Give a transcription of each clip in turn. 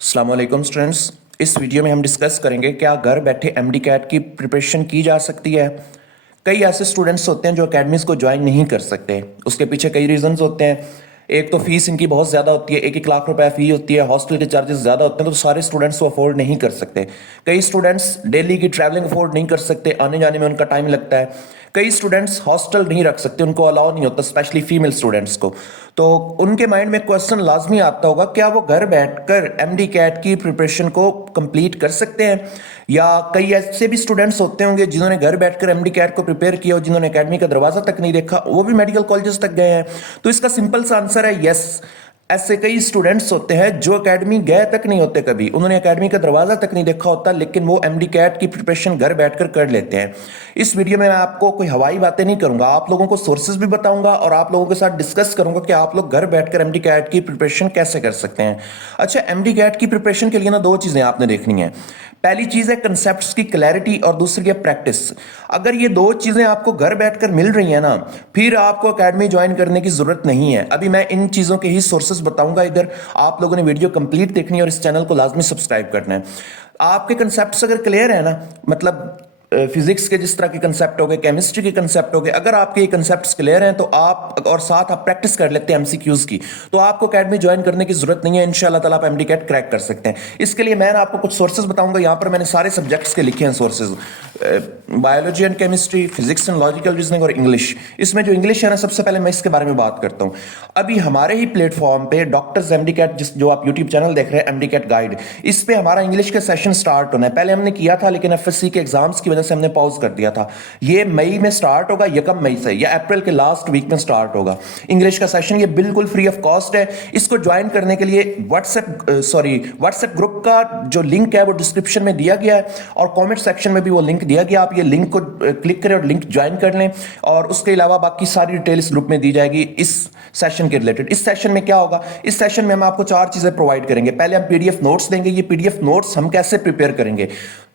अस्सलाम वालेकुम स्टूडेंट्स। इस वीडियो में हम डिस्कस करेंगे क्या घर बैठे एमडी कैट की प्रिपरेशन की जा सकती है। कई ऐसे स्टूडेंट्स होते हैं जो अकेडमीज़ को ज्वाइन नहीं कर सकते। उसके पीछे कई रीजंस होते हैं। एक तो फीस इनकी बहुत ज़्यादा होती है, 1-1 लाख रुपए फी होती है, हॉस्टल के चार्जेस ज़्यादा होते हैं, तो सारे स्टूडेंट्स को अफोर्ड नहीं कर सकते। कई स्टूडेंट्स डेली की ट्रैवलिंग अफोर्ड नहीं कर सकते, आने जाने में उनका टाइम लगता है। कई स्टूडेंट्स हॉस्टल नहीं रख सकते, उनको अलाउ नहीं होता, स्पेशली फीमेल स्टूडेंट्स को। तो उनके माइंड में क्वेश्चन लाजमी आता होगा, क्या वो घर बैठकर एमडी कैट की प्रिपरेशन को कंप्लीट कर सकते हैं? या कई ऐसे भी स्टूडेंट्स होते होंगे जिन्होंने घर बैठकर एमडी कैट को प्रिपेयर किया और जिन्होंने एकेडमी का दरवाजा तक नहीं देखा, वो भी मेडिकल कॉलेजेस तक गए हैं। तो इसका सिंपल सा आंसर है यस। ऐसे कई स्टूडेंट्स होते हैं जो एकेडमी गए तक नहीं होते, कभी उन्होंने एकेडमी का दरवाजा तक नहीं देखा होता, लेकिन वो एमडी कैट की प्रिपरेशन घर बैठकर कर लेते हैं। इस वीडियो में मैं आपको कोई हवाई बातें नहीं करूंगा, आप लोगों को सोर्सेज भी बताऊंगा और आप लोगों के साथ डिस्कस करूंगा कि आप लोग घर बैठकर एमडी कैट की प्रिपरेशन कैसे कर सकते हैं। अच्छा, एमडी कैट की प्रिपरेशन के लिए ना दो चीजें आपने देखनी है। पहली चीज है कंसेप्ट्स की क्लैरिटी और दूसरी है प्रैक्टिस। अगर ये दो चीजें आपको घर बैठकर मिल रही है ना, फिर आपको एकेडमी ज्वाइन करने की जरूरत नहीं है। अभी मैं इन चीजों के ही सोर्सेज बताऊंगा। इधर आप लोगों ने वीडियो कंप्लीट देखनी है और इस चैनल को लाजमी सब्सक्राइब करना है। आपके कंसेप्ट्स अगर क्लियर है ना, मतलब फिजिक्स के जिस तरह के कंसेप्ट हो गए, केमिस्ट्री के कंसेप्ट हो गए, अगर आपके ये कंसेप्ट्स क्लियर हैं तो आप और साथ आप प्रैक्टिस कर लेते हैं एमसीक्यूज की, तो आपको एकेडमी ज्वाइन करने की जरूरत नहीं है। इंशाल्लाह ताला आप एमडी कैट क्रैक कर सकते हैं। इसके लिए मैं आपको कुछ सोर्सेज बताऊंगा। यहां पर मैंने सारे सब्जेक्ट्स के लिखे हैं sources, biology and chemistry, physics and logical reasoning और इंग्लिश। इसमें जो इंग्लिश है ना, सबसे पहले मैं इसके बारे में बात करता हूं। अभी हमारे ही प्लेटफॉर्म पे डॉक्टर्स एमडी कैट, जो आप यूट्यूब चैनल देख रहे हैं, एमडी कैट गाइड, इस पे हमारा इंग्लिश का सेशन स्टार्ट होना है। पहले हमने किया था लेकिन एफएससी के एग्जाम्स की वजह से हमने पॉज कर दिया था। ये मई में स्टार्ट होगा, 1 मई से, या अप्रैल के लास्ट वीक में स्टार्ट होगा इंग्लिश का सेशन। ये बिल्कुल फ्री ऑफ कॉस्ट है। इसको ज्वाइन करने के लिए व्हाट्सएप ग्रुप का जो लिंक है वो डिस्क्रिप्शन में दिया गया है और कमेंट सेक्शन में भी वो लिंक दिया गया। आप ये लिंक को क्लिक करें और लिंक ज्वाइन कर लें। और उसके अलावा बाकी सारी डिटेल इस ग्रुप में दी जाएगी इस सेशन के रिलेटेड। इस सेशन में क्या होगा, इस सेशन में हम आपको 4 चीजें प्रोवाइड करेंगे। पहले हम पीडीएफ नोट्स देंगे। ये पीडीएफ नोट्स हम कैसे प्रिपेयर करेंगे,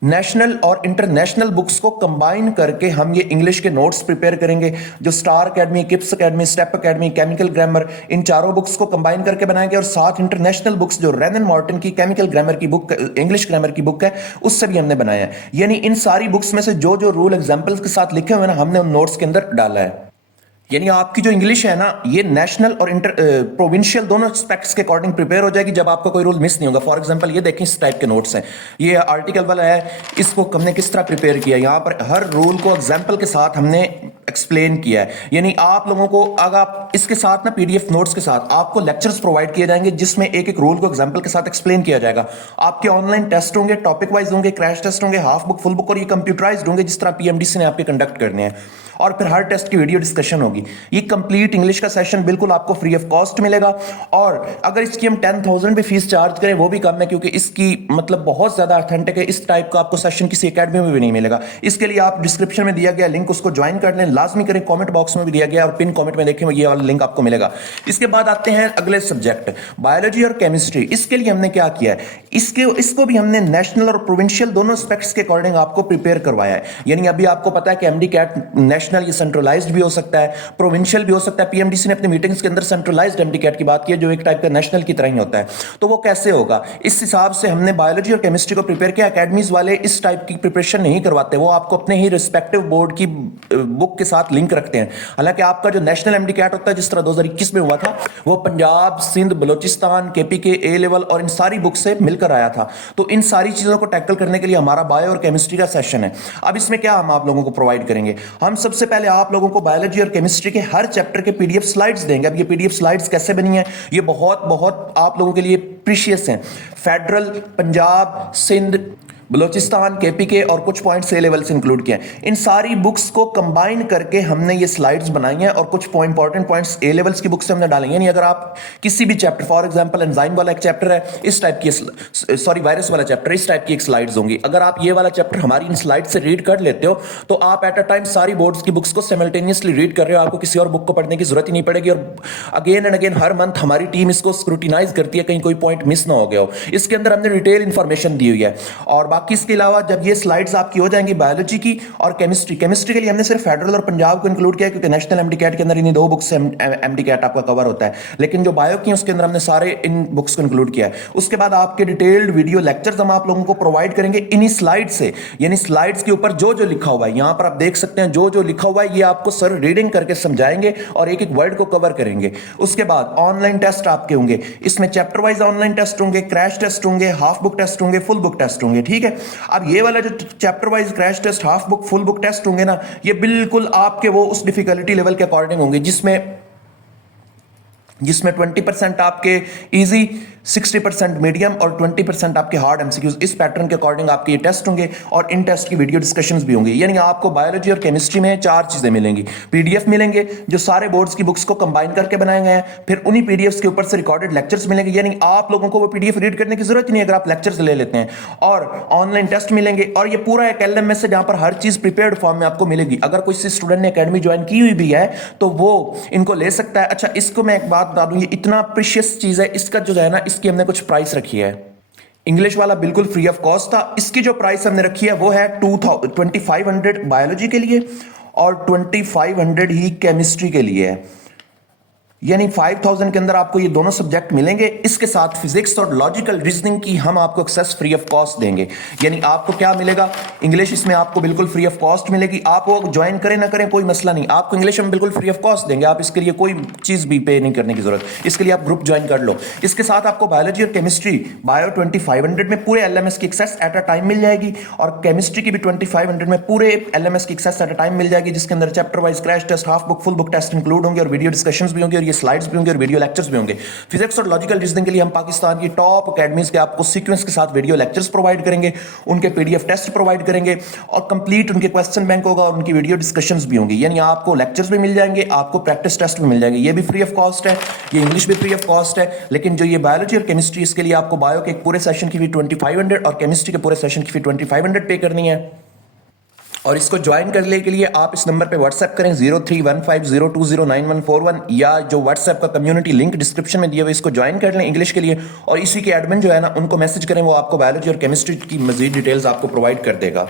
नेशनल और इंटरनेशनल बुक्स को कंबाइन करके हम ये इंग्लिश के नोट्स प्रिपेयर करेंगे। जो Star Academy, Kips Academy, Step Academy, chemical grammar, इन चारों बुक्स को कंबाइन करके बनाएंगे और साथ इंटरनेशनल बुक्स जो रैन एंड मॉर्टन की केमिकल ग्रामर की बुक, इंग्लिश ग्रामर की बुक है, उससे भी हमने बनाया है। यानी इन सारी बुक्स में से जो जो रूल एग्जांपल्स के साथ लिखे हुए ना, हमने उन नोट्स के अंदर डाला है। यानी आपकी जो इंग्लिश है ना, ये नेशनल और प्रोविंशियल दोनों एस्पेक्ट्स के अकॉर्डिंग प्रिपेयर हो जाएगी, जब आपका कोई रूल मिस नहीं होगा। फॉर एग्जांपल ये देखें, इस टाइप के नोट्स हैं, ये आर्टिकल वाला है, इसको हमने किस तरह प्रिपेयर किया। यहाँ पर हर रूल को एग्जाम्पल के साथ हमने एक्सप्लेन किया है। यानी आप लोगों को, अगर आप इसके साथ ना पीडीएफ नोट्स के साथ आपको लेक्चर्स प्रोवाइड किए जाएंगे जिसमें एक एक रूल को एग्जाम्पल के साथ एक्सप्लेन किया जाएगा। आपके ऑनलाइन टेस्ट होंगे, टॉपिक वाइज होंगे, क्रैश टेस्ट होंगे, हाफ बुक, फुल बुक, और ये कंप्यूटराइज्ड होंगे जिस तरह पीएमडीसी ने आपके कंडक्ट करने हैं। और फिर हर टेस्ट की वीडियो डिस्कशन होगी। ये कंप्लीट इंग्लिश का सेशन बिल्कुल आपको फ्री ऑफ कॉस्ट मिलेगा। और अगर इसकी हम 10,000 भी फीस चार्ज करें वो भी कम है, क्योंकि इसकी मतलब बहुत ज्यादा ऑथेंटिक है। इस टाइप का आपको सेशन किसी एकेडमी में भी नहीं मिलेगा। इसके लिए आप डिस्क्रिप्शन में दिया गया लिंक, उसको ज्वाइन कर लें, लाजमी करें। कमेंट बॉक्स में भी दिया गया और पिन कमेंट में देखें, ये वाला लिंक आपको मिलेगा। इसके बाद आते हैं अगले सब्जेक्ट, बायोलॉजी और केमिस्ट्री। इसके लिए हमने क्या किया है, इसको भी हमने नेशनल और प्रोविंशियल दोनों एस्पेक्ट्स के अकॉर्डिंग आपको प्रिपेयर करवाया है। यानी अभी आपको पता है कि एमडी कैट नेशनल, ये सेंट्रलाइज्ड भी हो सकता है, प्रोविंशियल भी हो सकता है। पीएमडीसी ने अपनी मीटिंग्स के अंदर सेंट्रलाइज्ड एमडी कैट की बात की है, जो एक टाइप का नेशनल की तरह ही होता है। तो वो कैसे होगा, इस हिसाब से हमने बायोलॉजी और केमिस्ट्री को प्रिपेयर किया। एकेडमीज वाले इस टाइप की प्रिपरेशन नहीं करवाते, वो आपको अपने ही रिस्पेक्टिव बोर्ड की बुक के साथ लिंक रखते हैं। हालांकि आपका जो नेशनल एमडी कैट होता है, जिस तरह 2021 में हुआ था, वो पंजाब, सिंध, बलोचिस्तान, केपीके, ए लेवल और इन सारी बुक से मिलकर आया था। तो इन सारी चीजों को टैकल करने के लिए हमारा बायो और केमिस्ट्री का सेशन है। अब इसमें क्या हम आप लोगों को प्रोवाइड करेंगे, हम सबसे पहले आप लोगों को बायोलॉजी और केमिस्ट्री के हर चैप्टर के पीडीएफ स्लाइड्स देंगे। अब ये पीडीएफ स्लाइड्स कैसे बनी है, ये बहुत बहुत आप लोगों के लिए प्रीशियस हैं। फेडरल, पंजाब, सिंध, बलोचिस्तान, केपीके और कुछ पॉइंट्स ए लेवल से इंक्लूड किए हैं। इन सारी बुक्स को कंबाइन करके हमने ये स्लाइड्स बनाई हैं और कुछ इंपॉर्टेंट पॉइंट्स ए लेवल्स की बुक से हमने डालेंगे। यानी अगर आप किसी भी चैप्टर, फॉर एग्जांपल एंजाइम वाला एक चैप्टर है, इस टाइप की वायरस वाला चैप्टर, इस टाइप की एक स्लाइड्स होंगी। अगर आप ये वाला चैप्टर हमारी इन स्लाइड से रीड कर लेते हो तो आप एट अ टाइम सारी बोर्ड्स की बुक्स को सिमल्टेनियसली रीड कर रहे हो, आपको किसी और बुक को पढ़ने की जरूरत ही नहीं पड़ेगी। और again and again her month हमारी टीम इसको स्क्रूटिनाइज करती है, कहीं कोई पॉइंट मिस ना हो गया हो। इसके अंदर हमने डिटेल इंफॉर्मेशन दी हुई है। और बाकी इसके अलावा जब ये स्लाइड्स आपकी हो जाएंगी बायोलॉजी की और केमिस्ट्री के लिए हमने सिर्फ फेडरल और पंजाब को इंक्लूड किया क्योंकि नेशनल एमडी कैट के अंदर इन्हीं 2 बुक्स से एमडी कैट आपका कवर होता है, लेकिन जो बायो की उसके अंदर हमने सारे इन बुक्स को इंक्लूड किया है। उसके बाद आपके डिटेल्ड वीडियो लेक्चर्स हम आप लोगों को प्रोवाइड करेंगे इन्हीं स्लाइड से, यानी स्लाइड्स के ऊपर जो जो लिखा हुआ है यहां पर आप देख सकते हैं, जो जो लिखा हुआ है ये आपको सर रीडिंग करके समझाएंगे और एक एक वर्ड को कवर करेंगे। उसके बाद ऑनलाइन टेस्ट आपके होंगे, इसमें चैप्टर वाइज ऑनलाइन टेस्ट होंगे, क्रैश टेस्ट होंगे, हाफ बुक टेस्ट होंगे, फुल बुक टेस्ट होंगे। ठीक है, अब ये वाला जो chapter wise crash test, half book, full book test होंगे ना, ये बिल्कुल आपके वो उस डिफिकल्टी लेवल के अकॉर्डिंग होंगे जिसमें 20% आपके इजी, 60% मीडियम और 20% आपके हार्ड एमसीक्यूज, इस पैटर्न के अकॉर्डिंग आपके ये टेस्ट होंगे और इन टेस्ट की वीडियो डिस्कशंस भी होंगी। यानी आपको बायोलॉजी और केमिस्ट्री में 4 चीजें मिलेंगी। पीडीएफ मिलेंगे जो सारे बोर्ड्स की बुक्स को कंबाइन करके बनाए गए हैं, फिर उन्हीं पीडीएफ्स के ऊपर से रिकॉर्डेड लेक्चर्स मिलेंगे, यानी आप लोगों को वो पीडीएफ रीड करने की जरूरत नहीं अगर आप लेक्चर्स ले लेते हैं, और ऑनलाइन टेस्ट मिलेंगे और ये पूरा एक एलएमएस है जहां पर हर चीज प्रिपेयर्ड फॉर्म में आपको मिलेगी। अगर कोई स्टूडेंट ने एकेडमी ज्वाइन की हुई भी है तो वो इनको ले सकता है। अच्छा, इसको मैं एक बात बता दूं, ये इतना प्रीशियस चीज है, इसका जो है ना, इसकी हमने कुछ प्राइस रखी है। इंग्लिश वाला बिल्कुल फ्री ऑफ कॉस्ट था, इसकी जो प्राइस हमने रखी है वो है 2500 बायोलॉजी के लिए और 2500 ही केमिस्ट्री के लिए है, यानी 5000 के अंदर आपको ये दोनों सब्जेक्ट मिलेंगे। इसके साथ फिजिक्स और लॉजिकल रीजनिंग की हम आपको एक्सेस फ्री ऑफ कॉस्ट देंगे। यानी आपको क्या मिलेगा, इंग्लिश इसमें आपको बिल्कुल फ्री ऑफ कॉस्ट मिलेगी। आप वो ज्वाइन करें ना करें कोई मसला नहीं, आपको इंग्लिश में बिल्कुल फ्री ऑफ कॉस्ट देंगे, आप इसके लिए कोई चीज भी पे नहीं करने की जरूरत, इसके लिए आप ग्रुप ज्वाइन कर लो। इसके साथ आपको बायोलॉजी और केमिस्ट्री बायो 2500 में पूरे एलएमएस की एक्सेस एट अ टाइम मिल जाएगी और केमिस्ट्री की भी 2500 में पूरे एलएमएस की एक्सेस एट अ टाइम मिल जाएगी, जिसके अंदर chapter wise crash test, half book, full book test include होंगे और वीडियो डिस्कशंस भी होंगे और ये स्लाइड्स भी होंगे और वीडियो लेक्चर्स भी होंगे। फिजिक्स और लॉजिकल रीजनिंग के लिए हम पाकिस्तान की टॉप एकेडमीज के आपको सीक्वेंस के साथ वीडियो लेक्चर्स प्रोवाइड करेंगे, उनके पीडीएफ टेस्ट प्रोवाइड करेंगे और कंप्लीट उनके क्वेश्चन बैंक होगा और उनकी वीडियो डिस्कशंस भी होंगी। यानी आपको लेक्चर्स भी मिल जाएंगे, आपको प्रैक्टिस टेस्ट भी मिल जाएंगे, ये भी फ्री ऑफ कॉस्ट है, ये इंग्लिश भी फ्री ऑफ कॉस्ट है। लेकिन जो ये बायोलॉजी और केमिस्ट्री, इसके लिए आपको बायो के एक पूरे सेशन की फी 2500 और केमिस्ट्री के पूरे सेशन की फी 2500 पे करनी है। और इसको ज्वाइन करने के लिए आप इस नंबर पे व्हाट्सएप करें 0315020941 या जो व्हाट्सएप का कम्युनिटी लिंक डिस्क्रिप्शन में दिया हुआ, इसको ज्वाइन कर लें इंग्लिश के लिए, और इसी के एडमिन जो है ना उनको मैसेज करें, वो आपको बायोलॉजी और केमिस्ट्री की मजीद डिटेल्स आपको प्रोवाइड कर देगा।